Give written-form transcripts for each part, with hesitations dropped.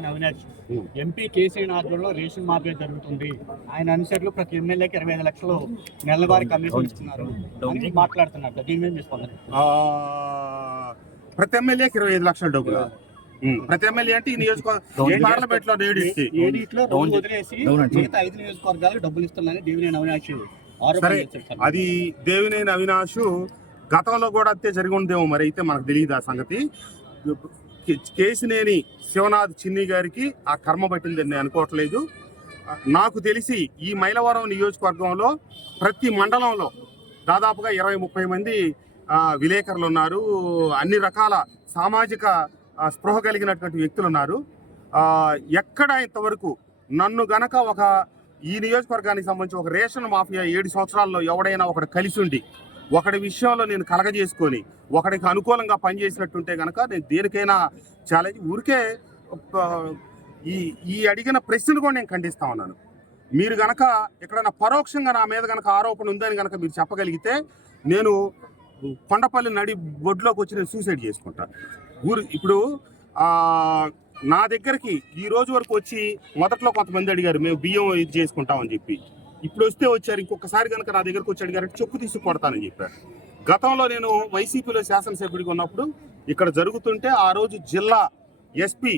Avinash MP KCR ఆధ్వర్యంలో ration market జరుగుతుంది. ఆయన అనుసరులు ప్రతి ఎమ్మెల్యేకి 25 లక్షలు నెలవారీ కమిషన్ ఇస్తున్నారు అని మాట్లాడుతున్నట్టు. దీని మీద తీసుకోండి. ప్రతి ఎమ్మెల్యేకి 25 లక్షల డబ్బులు. ప్రతి ఎమ్మెల్యే అంటే ఈ నియోజకవర్గం పార్లమెంట్ లో ఏడిట్లో వదిలేసి మిగతా 5 నియోజకవర్గాలకు డబ్బులు ఇస్తున్నారని దేవినేని అవినాష్ సరే, అది దేవినేని అవినాష్ గతంలో కూడా అంతే జరిగి ఉందేమో, మరి అయితే మనకు తెలియదు ఆ సంగతి. కేసినేని శివనాథ్ చిన్ని గారికి ఆ కర్మ పట్టిందని నేను అనుకోవట్లేదు. నాకు తెలిసి ఈ మైలవరం నియోజకవర్గంలో ప్రతి మండలంలో దాదాపుగా 20-30 మంది విలేకరులు ఉన్నారు. అన్ని రకాల సామాజిక స్పృహ కలిగినటువంటి వ్యక్తులు ఉన్నారు. ఎక్కడ ఇంతవరకు నన్ను గనక ఈ నియోజకవర్గానికి సంబంధించి ఒక రేషన్ మాఫియా 7 సంవత్సరాల్లో ఎవడైనా ఒకటి కలిసి ఉండి ఒకడి విషయంలో నేను కలగజేసుకొని ఒకడికి అనుకూలంగా పనిచేసినట్టుంటే కనుక నేను దేనికైనా ఛాలెంజ్. ఊరికే ఈ అడిగిన ప్రశ్నలు కూడా నేను ఖండిస్తా ఉన్నాను. మీరు గనక ఎక్కడైనా పరోక్షంగా నా మీద గనక ఆరోపణ ఉందని కనుక మీరు చెప్పగలిగితే నేను కొండపల్లి నడి బొడ్లోకి వచ్చి నేను సూసైడ్ చేసుకుంటాను. ఇప్పుడు నా దగ్గరికి ఈ రోజు వరకు వచ్చి మొదట్లో కొంతమంది అడిగారు మేము బియ్యం ఇది చేసుకుంటామని చెప్పి. ఇప్పుడు వచ్చారు, ఇంకొకసారి కనుక నా దగ్గరకు వచ్చి అడిగారంటే చెప్పు తీసి కొడతానని చెప్పారు. గతంలో నేను వైసీపీలో శాసనసభ్యుడిగా ఉన్నప్పుడు ఇక్కడ జరుగుతుంటే ఆ రోజు జిల్లా ఎస్పీ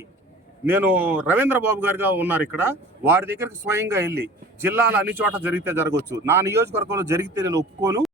నేను రవీంద్ర బాబు గారుగా ఉన్నారు ఇక్కడ, వారి దగ్గరికి స్వయంగా వెళ్ళి జిల్లాలో అన్ని చోట్ల జరిగితే జరగవచ్చు, నా నియోజకవర్గంలో జరిగితే నేను ఒప్పుకోను.